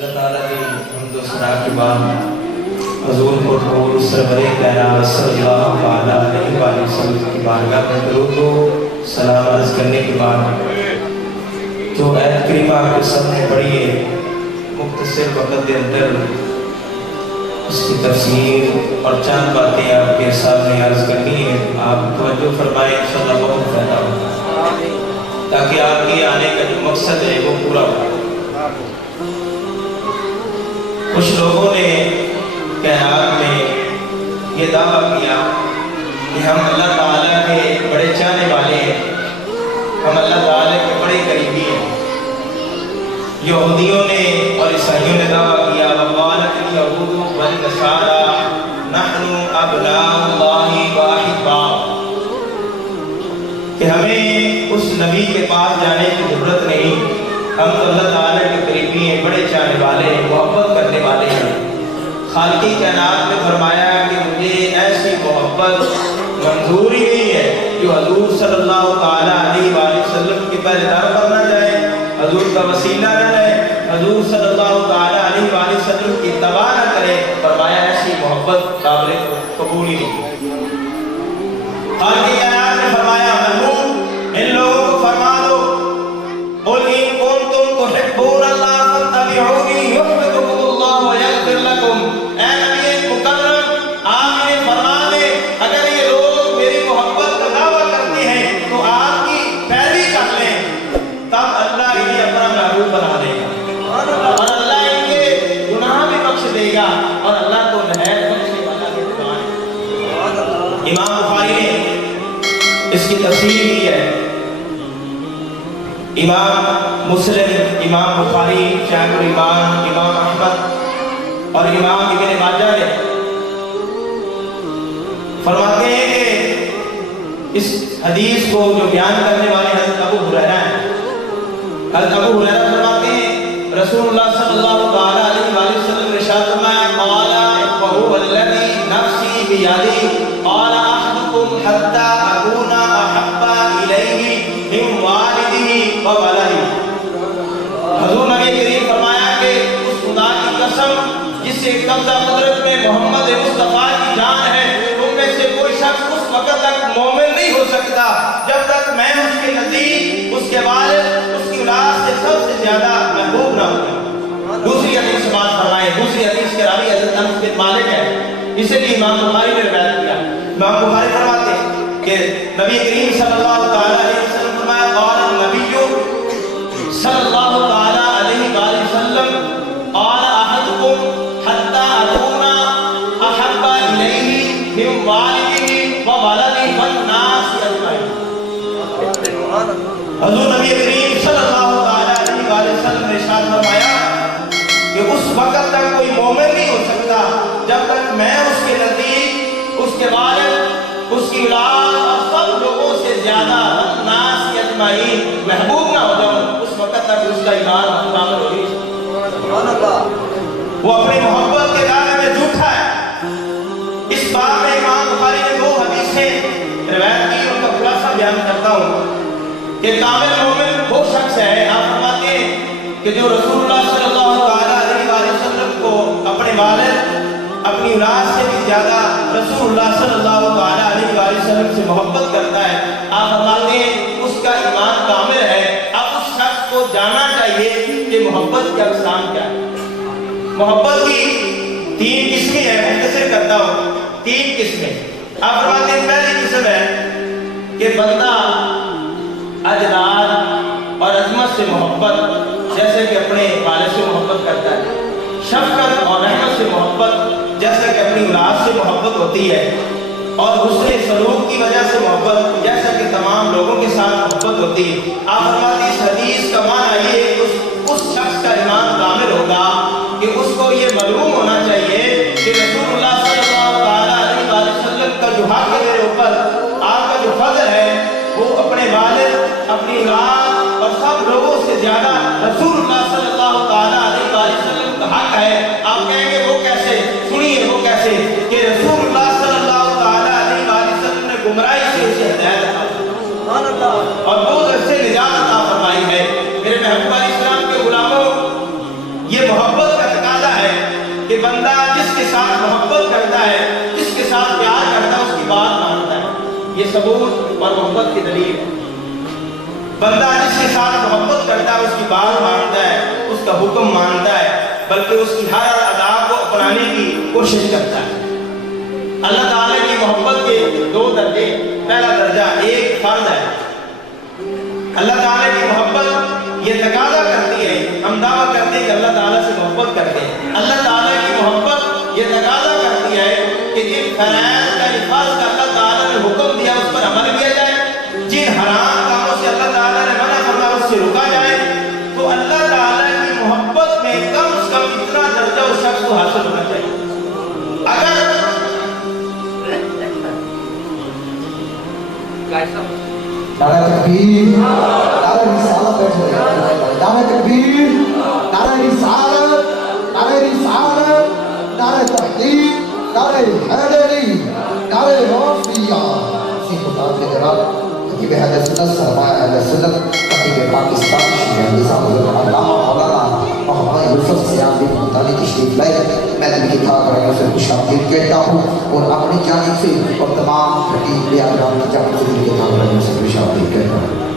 اللہ تعالیٰ کی حمد و ثنا کے بعد حضور پر سرور کائنات صلی اللہ علیہ وسلم کی بارگاہ میں درود و سلام عرض کرنے کے بعد جو آیت کریمہ آپ کے سامنے پڑھی ہے مختصر وقت کے اندر اس کی تفسیر اور چند باتیں آپ کے سامنے عرض کرنی ہے. آپ توجہ فرمائیں انشاءاللہ بہت فائدہ ہوگا تاکہ آپ کے آنے کا جو مقصد ہے وہ پورا ہو. کچھ لوگوں نے کائنات میں یہ دعویٰ کیا کہ ہم اللہ تعالیٰ کے بڑے چاہنے والے ہیں, ہم اللہ تعالیٰ کے بڑے قریبی ہیں. یہودیوں نے اور عیسائیوں نے دعویٰ کیا وقالت الیہود والنصارى نحن ابناء اللہ واحباء, کہ ہمیں اس نبی کے پاس جانے کی ضرورت نہیں, ہم تو اللہ تعالیٰ کے قریبی ہیں, بڑے چاہنے والے ہیں, محبت کرنے والے ہیں. خالق کائنات نے فرمایا کہ مجھے ایسی محبت منظور ہی نہیں ہے جو حضور صلی اللہ تعالیٰ علیہ وآلہ وسلم کے پہرےدار پر نہ جائے, حضور کا وسیلہ نہ رہے, حضور صلی اللہ تعالیٰ علیہ وآلہ وسلم کی اتباع نہ کرے. فرمایا ایسی محبت قابل قبول ہی نہیں. خالق کائنات نے فرمایا محمود ان لوگوں کو فرما دو قل ان کنتم تحبون اللہ فاتبعونی یحببکم اللہ ویغفر لکم. اے نبی مکرم آپ نے فرما دے اگر یہ لوگ میری محبت کا دعویٰ کرتے ہیں تو آپ کی پیروی کر لیں, تب اللہ انہیں اپنا محبوب بنا دے گا اور اللہ ان کے گناہ بھی بخش دے گا اور اللہ کو نہایت بخشنے والا کے دعائیں. امام بخاری نے اس کی تفسیر کی ہے. امام مسلم, امام بخاری, شیخ الامام امام احمد اور امام ابن ماجہ نے فرماتے ہیں کہ اس حدیث کو جو بیان کرنے والے حضرت ابو ہریرہ ہیں, حضرت ابو ہریرہ فرماتے ہیں رسول اللہ صلی اللہ تعالیٰ علیہ وآلہ وسلم نے ارشاد فرمایا قال وهو الذي نفسی بیدی قال احدکم حتی اکون احب الیہ من والدہ وولدہ. حضور نبی کریم فرمایا کہ اس خدا کی قسم جس سے قبضہ قدرت میں محمد مصطفیٰ کی جان ہے, تم میں سے کوئی شخص اس وقت تک مومن نہیں ہو سکتا جب تک میں اس کے نزدیک, اس کے والد, اس کی اولاد سے سب سے زیادہ محبوب نہ ہوں. دوسری حدیث سے بات فرمائے, دوسری حدیث کے راوی حضرت انس بن مالک ہے, اسے بھی امام بخاری نے روایت کیا. امام بخاری فرماتے ہیں کہ نبی کریم صلی اللہ تعالیٰ علیہ وسلم فرمایا قال النبی صلی اللہ تعالیٰ علیہ وآلہ وسلم قال احدکم حتی اکون احب الیہ من والدہ وولدہ والناس اجمعین. حضور نبی کریم صلی اللہ تعالیٰ علیہ وآلہ وسلم نے ارشاد فرمایا کہ اس وقت تک کوئی مومن نہیں ہو سکتا جب تک میں اس کے نزدیک, اس کے والد, اس کی اولاد اور سب لوگوں سے زیادہ الناس اجمعین محبوب نہ ہو جاؤں, اس وقت تک اس کا ایمان کامل ہو نہیں. وہ اپنی محبت کے دعوے میں جھوٹا ہے. اس باب میں امام بخاری نے دو حدیثیں روایت کی, ان کا خلاصہ بیان کرتا ہوں کہ کامل مومن وہ شخص ہے. آپ فرماتے ہیں کہ جو رسول اللہ صلی اللہ تعالیٰ علیہ وآلہ وسلم کو اپنے والد, اپنی اولاد سے بھی زیادہ رسول اللہ صلی اللہ تعالیٰ علیہ وآلہ وسلم سے محبت کرتا ہے. آپ فرماتے ہیں اس کا ایمان کامل ہے. اب اس شخص کو جاننا چاہیے کہ محبت کی اقسام کیا ہے. محبت کی تین قسمیں ہیں, مختصر کرتا ہوں, تین قسمیں. آپ فرماتے ہیں پہلی قسم ہے کہ بندہ اجلال اور عظمت سے محبت, جیسے کہ اپنے والد سے محبت کرتا ہے. شفقت اور رحمت سے محبت, جیسا کہ اپنی اولاد سے محبت ہوتی ہے. اور حسن سلوک کی وجہ سے محبت, جیسا کہ تمام لوگوں کے ساتھ محبت ہوتی ہے. آپ فرماتے ہیں اس حدیث کا معنی یہ ہے کہ اس شخص کا ایمان کامل ہوگا کہ اس کو یہ معلوم ہونا چاہیے کہ رسول اللہ صلی اللہ تعالیٰ علیہ وآلہ وسلم کا جو حق ہے میرے اوپر, آپ کا جو فضل ہے وہ اپنے والد, اپنی اولاد اور سب لوگوں سے زیادہ رسول اللہ صلی اللہ تعالیٰ علیہ وآلہ وسلم کا حق ہے. آپ کہیں گے وہ کیسے؟ سنیے وہ کیسے کہ رسول اللہ صلی اللہ تعالیٰ علیہ وآلہ وسلم نے گمراہی سے اسے ہدایت اور دو در سے نجات عطا فرمائی ہے. میرے محبوب اسلام کے غلاموں, یہ محبت کہ بندہ جس کے ساتھ محبت کرتا ہے، جس کے ساتھ پیار کرتا ہے، اس کی بات مانتا ہے۔ یہ ثبوت اور محبت کی دلیل ہے۔ بندہ جس کے ساتھ محبت کرتا ہے، اس کی بات مانتا ہے، اس کا حکم مانتا ہے، بلکہ اس کی ہر ادا کو اپنانے کی کوشش کرتا ہے۔ اللہ تعالیٰ کی محبت کے دو درجے، پہلا درجہ ایک فرض ہے۔ اللہ تعالیٰ کی محبت یہ تقاضا کرتی ہے، ہم دعویٰ کرتے ہیں کہ اللہ تعالیٰ سے محبت کرتے ہیں۔ اللہ تعالیٰ کی محبت یہ تقاضا کرتی ہے کہ جن فرائض کا فرض کا اللہ تعالیٰ نے حکم دیا اس پر عمل کیا جائے، جن حرام کاموں سے اللہ تعالیٰ نے منع فرمایا اس سے رکا جائے۔ تو اللہ تعالیٰ کی محبت میں کم از کم اتنا درجہ اس شخص کو حاصل ہونا چاہیے۔ اگر نعرہ تکبیر، نعرہ رسالت، بیٹھو نعرہ تکبیر، نعرہ رسالت، نعرہ رسالت، نعرہ تحقیق، نعرہ حیدری، نعرہ وفیہ۔ اسی خطاب کے جناب خطیب اہل سنت سرمایہ اہل سنت خطیب پاکستان شیعہ نظام حضرت علامہ مولانا محمد یوسف سیاسی ممتانی تشریف لائے۔ میں دل کی تھا کرنے سے خوش آمدید کہتا ہوں اور اپنی جانب سے اور تمام خطیب بیان کی جانب سے دل کی تھا کرنے سے خوش آمدید کہتا ہوں۔